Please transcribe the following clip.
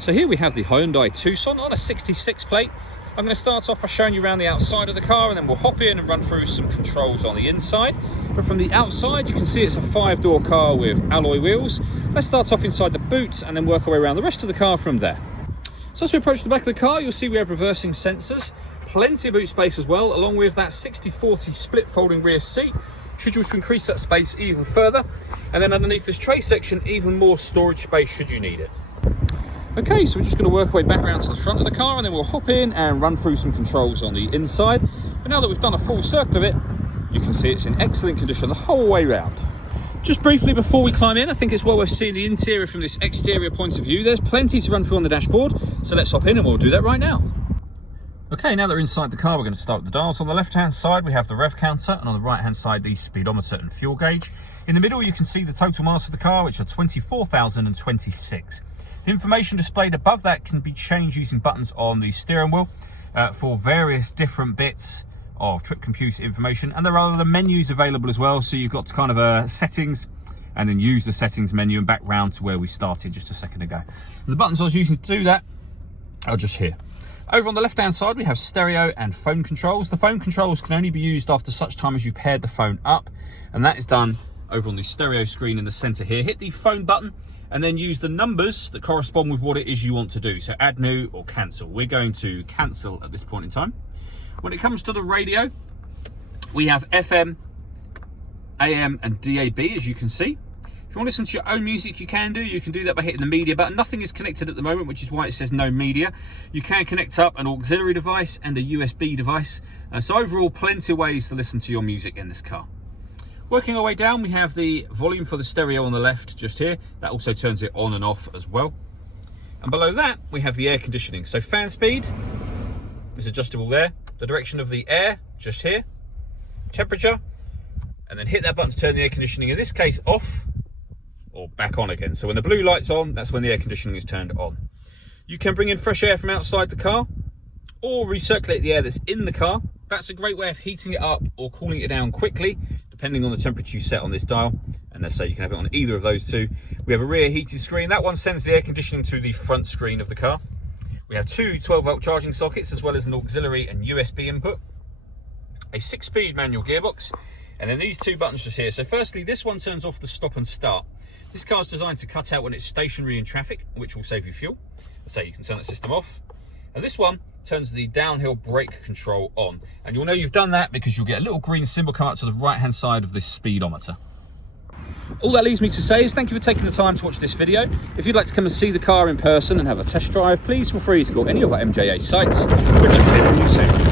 So here we have the Hyundai Tucson on a 66 plate. I'm going to start off by showing you around the outside of the car, and then we'll hop in and run through some controls on the inside. But from the outside, you can see it's a 5-door car with alloy wheels. Let's start off inside the boot and then work our way around the rest of the car from there. So as we approach the back of the car, you'll see we have reversing sensors, plenty of boot space as well, along with that 60/40 split folding rear seat, should you wish to increase that space even further. And then underneath this tray section, even more storage space should you need it. Okay, so we're just going to work our way back around to the front of the car, and then we'll hop in and run through some controls on the inside. But now that we've done a full circle of it, you can see it's in excellent condition the whole way round. Just briefly before we climb in, I think it's well worth seeing the interior from this exterior point of view. There's plenty to run through on the dashboard, so let's hop in and we'll do that right now. Okay, now that we're inside the car, we're going to start with the dials. On the left-hand side, we have the rev counter, and on the right-hand side, the speedometer and fuel gauge. In the middle, you can see the total miles of the car, which are 24,026. The information displayed above that can be changed using buttons on the steering wheel for various different bits of trip computer information, and there are other menus available as well, so you've got to kind of settings and then use the settings menu and back round to where we started just a second ago. And the buttons I was using to do that are just here. Over on the left hand side, we have stereo and phone controls. The phone controls can only be used after such time as you paired the phone up, and that is done over on the stereo screen in the center here. Hit the phone button and then use the numbers that correspond with what it is you want to do. So add new or cancel. We're going to cancel at this point in time. When it comes to the radio, we have FM, AM and DAB, as you can see. If you want to listen to your own music, you can do. You can do that by hitting the media button. Nothing is connected at the moment, which is why it says no media. You can connect up an auxiliary device and a USB device. So overall, plenty of ways to listen to your music in this car. Working our way down, we have the volume for the stereo on the left just here. That also turns it on and off as well. And below that, we have the air conditioning. So fan speed is adjustable there. The direction of the air just here. Temperature. And then hit that button to turn the air conditioning, in this case, off or back on again. So when the blue light's on, that's when the air conditioning is turned on. You can bring in fresh air from outside the car or recirculate the air that's in the car. That's a great way of heating it up or cooling it down quickly, depending on the temperature you set on this dial. And let's say you can have it on either of those two. We have a rear heated screen. That one sends the air conditioning to the front screen of the car. We have two 12-volt charging sockets, as well as an auxiliary and USB input. A 6-speed manual gearbox. And then these two buttons just here. So firstly, this one turns off the stop and start. This car is designed to cut out when it's stationary in traffic, which will save you fuel. So you can turn that system off. And this one turns the downhill brake control on. And you'll know you've done that because you'll get a little green symbol come up to the right-hand side of this speedometer. All that leaves me to say is thank you for taking the time to watch this video. If you'd like to come and see the car in person and have a test drive, please feel free to go any of our MJA sites. We'd love to hear from you soon.